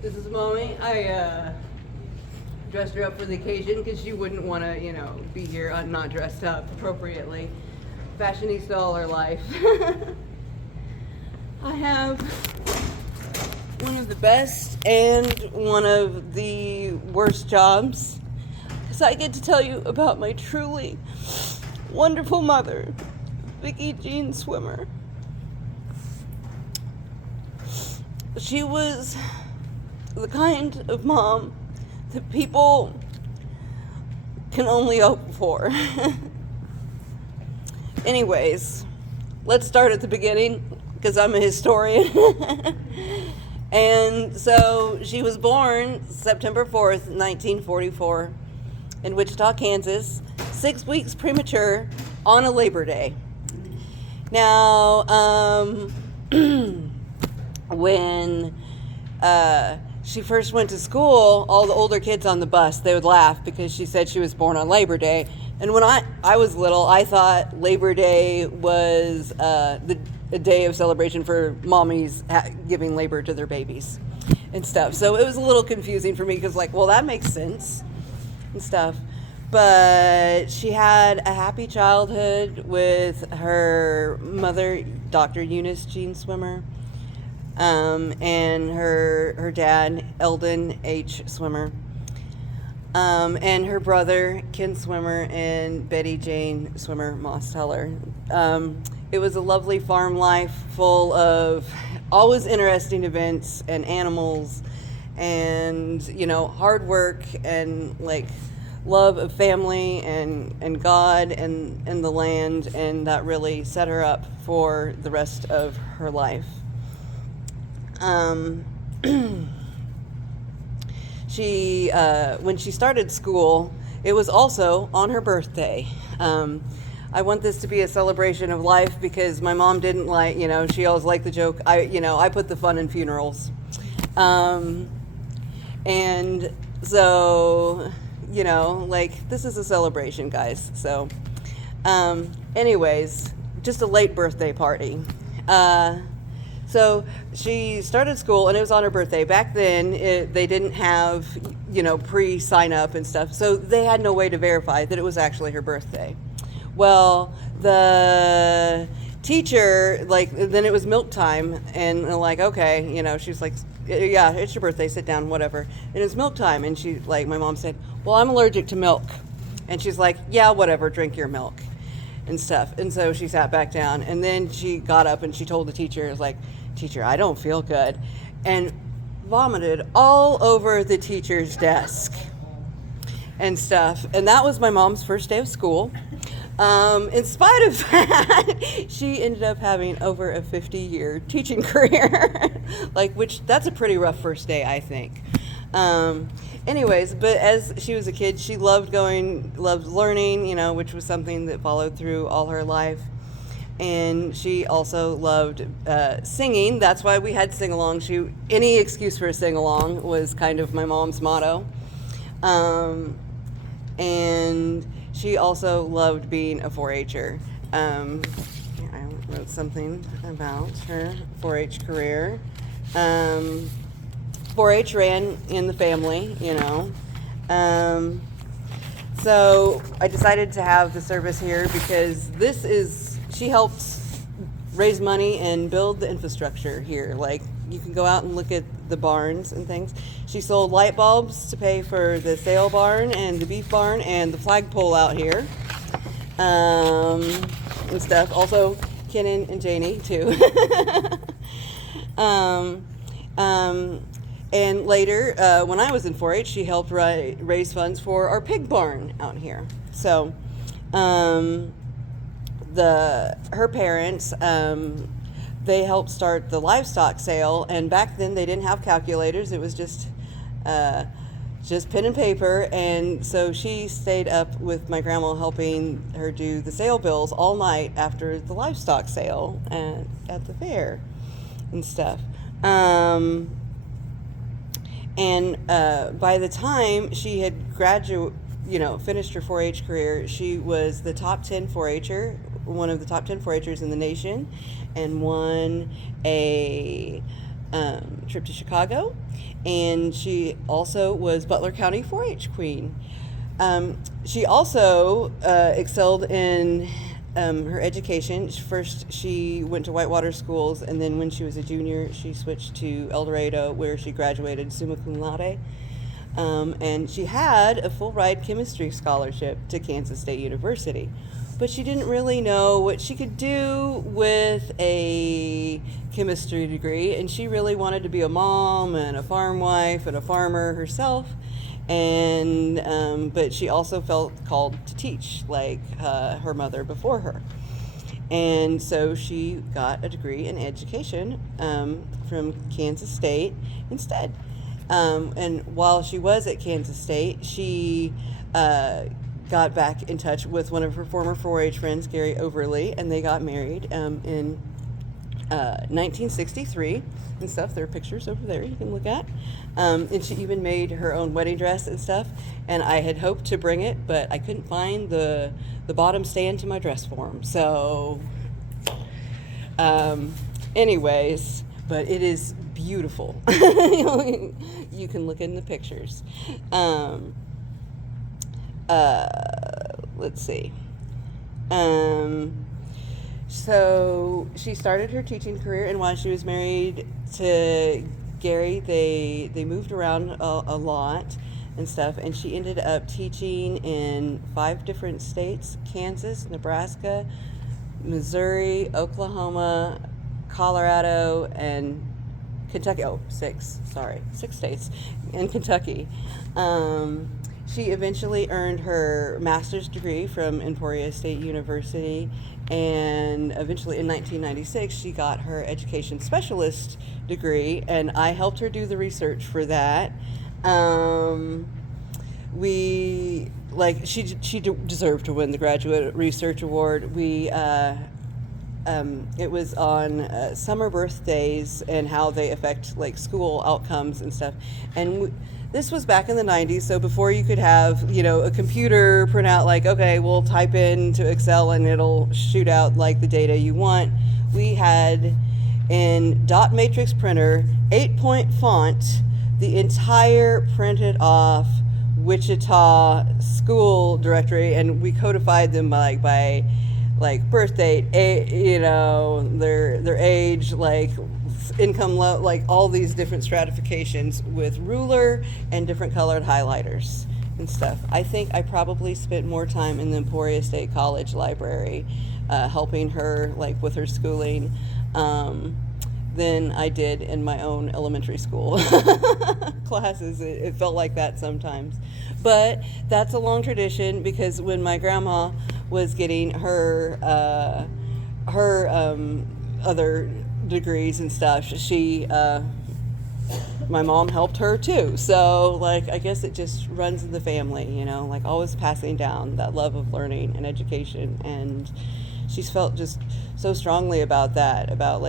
This is Mommy. I dressed her up for the occasion because she wouldn't want to, be here not dressed up appropriately. Fashionista all her life. I have one of the best and one of the worst jobs because I get to tell you about my truly wonderful mother, Vicki Jean Swimmer. She was the kind of mom that people can only hope for. Anyways, let's start at the beginning because I'm a historian. And so she was born September 4th, 1944 in Wichita, Kansas, 6 weeks premature on a Labor Day. Now, when she first went to school, all the older kids on the bus, they would laugh because she said she was born on Labor Day. And when I was little, I thought Labor Day was a day of celebration for mommies giving labor to their babies and stuff. So it was a little confusing for me because, well, that makes sense and stuff. But she had a happy childhood with her mother, Dr. Eunice Jean Swimmer, and her dad, Eldon H. Swimmer, and her brother, Ken Swimmer, and Betty Jane Swimmer Mosteller. It was a lovely farm life full of always interesting events and animals and, hard work and, love of family and God and the land, and that really set her up for the rest of her life. She when she started school, it was also on her birthday. I want this to be a celebration of life because my mom didn't she always liked the joke. I put the fun in funerals. And so, this is a celebration, guys. So, anyways, just a late birthday party. So she started school, and it was on her birthday. Back then, they didn't have, pre-sign up and stuff, so they had no way to verify that it was actually her birthday. Well, the teacher, then it was milk time, and okay, she's like, yeah, it's your birthday, sit down, whatever. And it was milk time, and she, my mom said, well, I'm allergic to milk. And she's like, yeah, whatever, drink your milk and stuff. And so she sat back down, and then she got up and she told the teacher, teacher, I don't feel good, and vomited all over the teacher's desk and stuff. And that was my mom's first day of school. In spite of that, she ended up having over a 50-year teaching career, which that's a pretty rough first day, I think. Anyways, but as she was a kid, she loved learning, which was something that followed through all her life. And she also loved singing. That's why we had sing-along. Any excuse for a sing-along was kind of my mom's motto. And she also loved being a 4-H'er. I wrote something about her 4-H career. 4-H ran in the family, So I decided to have the service here because she helped raise money and build the infrastructure here. You can go out and look at the barns and things. She sold light bulbs to pay for the sale barn and the beef barn and the flagpole out here, and stuff. Also, Ken and Janie too. And later, when I was in 4-H, she helped raise funds for our pig barn out here. So, her parents, they helped start the livestock sale, and back then they didn't have calculators. It was just pen and paper, and so she stayed up with my grandma helping her do the sale bills all night after the livestock sale at the fair and stuff. And by the time she had finished her 4-H career, she was the top 10 4-H'er, one of the top 10 4-H'ers in the nation, and won a trip to Chicago, and she also was Butler County 4-H queen. She also excelled in her education. First, she went to Whitewater schools, and then when she was a junior, she switched to El Dorado, where she graduated summa cum laude. And she had a full ride chemistry scholarship to Kansas State University. But she didn't really know what she could do with a chemistry degree, and she really wanted to be a mom and a farm wife and a farmer herself. And but she also felt called to teach, like her mother before her. And so she got a degree in education from Kansas State instead. And while she was at Kansas State, she got back in touch with one of her former 4-H friends, Gary Overly, and they got married in 1963 and stuff. There are pictures over there you can look at. And she even made her own wedding dress and stuff. And I had hoped to bring it, but I couldn't find the bottom stand to my dress form. So, anyways, but it is beautiful. You can look in the pictures. Let's see. So she started her teaching career, and while she was married to Gary, they moved around a lot and stuff, and she ended up teaching in 5 different states: Kansas, Nebraska, Missouri, Oklahoma, Colorado, and Kentucky. 6 states and Kentucky. She eventually earned her master's degree from Emporia State University, and eventually in 1996 she got her education specialist degree, and I helped her do the research for that. She deserved to win the Graduate Research Award. It was on summer birthdays and how they affect like school outcomes and stuff. And this was back in the 90s, so before you could have, a computer print out like, okay, we'll type into Excel and it'll shoot out like the data you want. We had in dot matrix printer, 8-point font, the entire printed off Wichita school directory, and we codified them by birth date, their age, like income level, like all these different stratifications with ruler and different colored highlighters and stuff. I think I probably spent more time in the Emporia State College library helping her like with her schooling than I did in my own elementary school classes. It felt like that sometimes. But that's a long tradition, because when my grandma was getting her other degrees and stuff, my mom helped her too. So I guess it just runs in the family, always passing down that love of learning and education. And she's felt just so strongly about that, about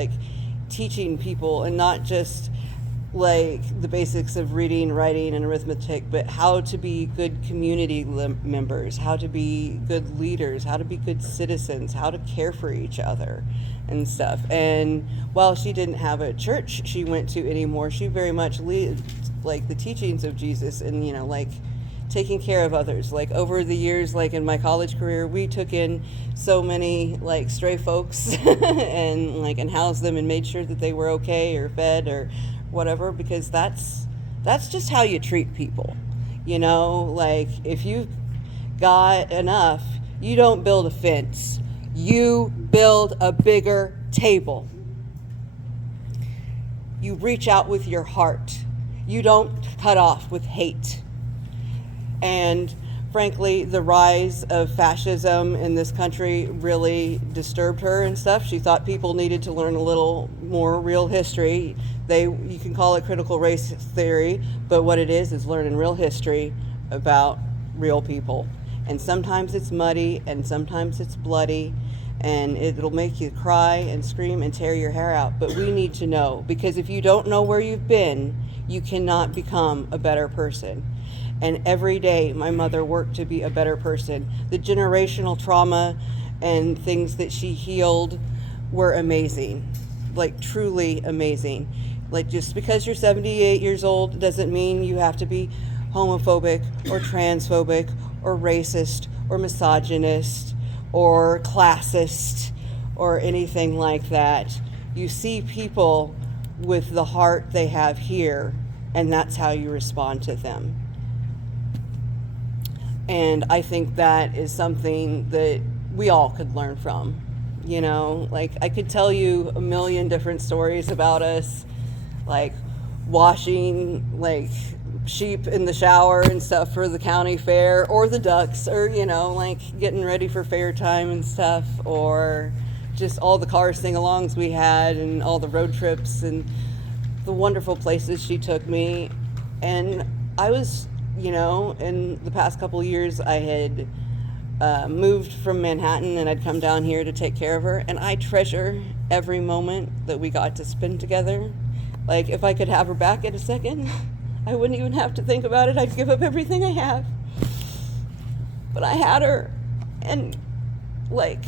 teaching people, and not just the basics of reading, writing, and arithmetic, but how to be good community members, how to be good leaders, how to be good citizens, how to care for each other and stuff. And while she didn't have a church she went to anymore, she very much lived the teachings of Jesus, and taking care of others. Over the years, in my college career, we took in so many stray folks and housed them and made sure that they were okay or fed or whatever, because that's just how you treat people. If you've got enough, you don't build a fence, you build a bigger table. You reach out with your heart, you don't cut off with hate. And frankly, the rise of fascism in this country really disturbed her and stuff. She thought people needed to learn a little more real history. You can call it critical race theory, but what it is learning real history about real people. And sometimes it's muddy, and sometimes it's bloody, and it'll make you cry and scream and tear your hair out. But we need to know, because if you don't know where you've been, you cannot become a better person. And every day my mother worked to be a better person. The generational trauma and things that she healed were amazing, truly amazing. Like, just because you're 78 years old doesn't mean you have to be homophobic or transphobic or racist or misogynist or classist or anything like that. You see people with the heart they have here, and that's how you respond to them. And I think that is something that we all could learn from. You know, like, I could tell you a million different stories about us, like washing like sheep in the shower and stuff for the county fair, or the ducks, or, you know, like getting ready for fair time and stuff, or just all the car sing-alongs we had and all the road trips and the wonderful places she took me. And I was, you know, in the past couple of years, I had moved from Manhattan, and I'd come down here to take care of her, and I treasure every moment that we got to spend together. Like, if I could have her back in a second, I wouldn't even have to think about it. I'd give up everything I have. But I had her, and like,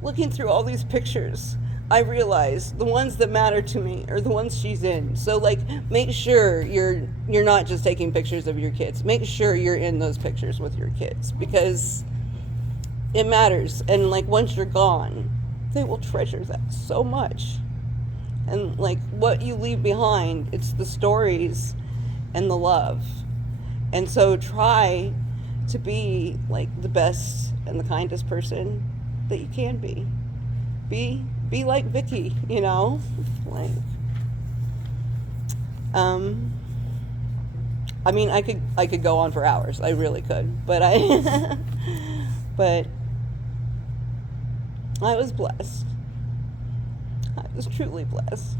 looking through all these pictures, I realized the ones that matter to me are the ones she's in. So, like, make sure you're not just taking pictures of your kids. Make sure you're in those pictures with your kids, because it matters. And, like, once you're gone, they will treasure that so much. And, like, what you leave behind, it's the stories and the love. And so try to be, like, the best and the kindest person that you can be. Be like Vicky, you know? Like, I mean, I could go on for hours. I really could. But but I was blessed. I was truly blessed.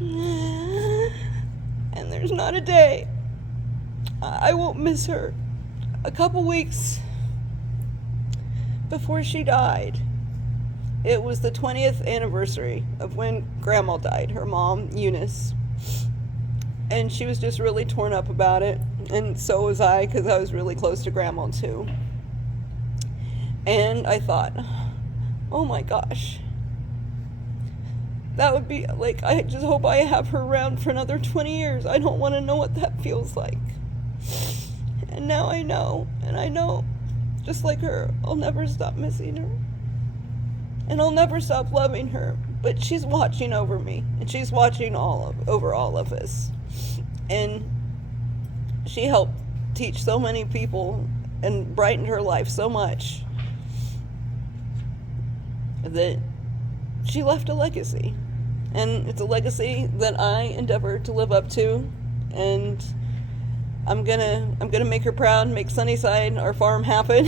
And there's not a day I won't miss her. A couple weeks before she died, it was the 20th anniversary of when Grandma died, her mom, Eunice. And she was just really torn up about it. And so was I, because I was really close to Grandma too. And I thought, oh my gosh, that would be, like, I just hope I have her around for another 20 years. I don't want to know what that feels like. And now I know, and I know, just like her, I'll never stop missing her. And I'll never stop loving her. But she's watching over me, and she's watching over all of us. And she helped teach so many people and brightened her life so much that she left a legacy. And it's a legacy that I endeavor to live up to. And I'm gonna make her proud, make Sunnyside, our farm, happen.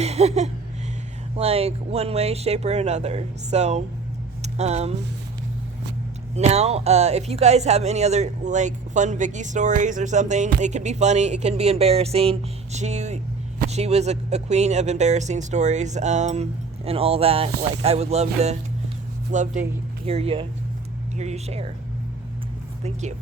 Like, one way, shape, or another. So now, if you guys have any other, like, fun Vicky stories or something, it could be funny, it can be embarrassing. She was a queen of embarrassing stories, and all that. Like, I would love to hear you share. Thank you.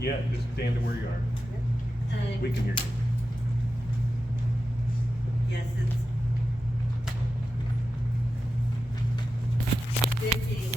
Yeah, just stand where you are. We can hear you. Yes, it's Vicky.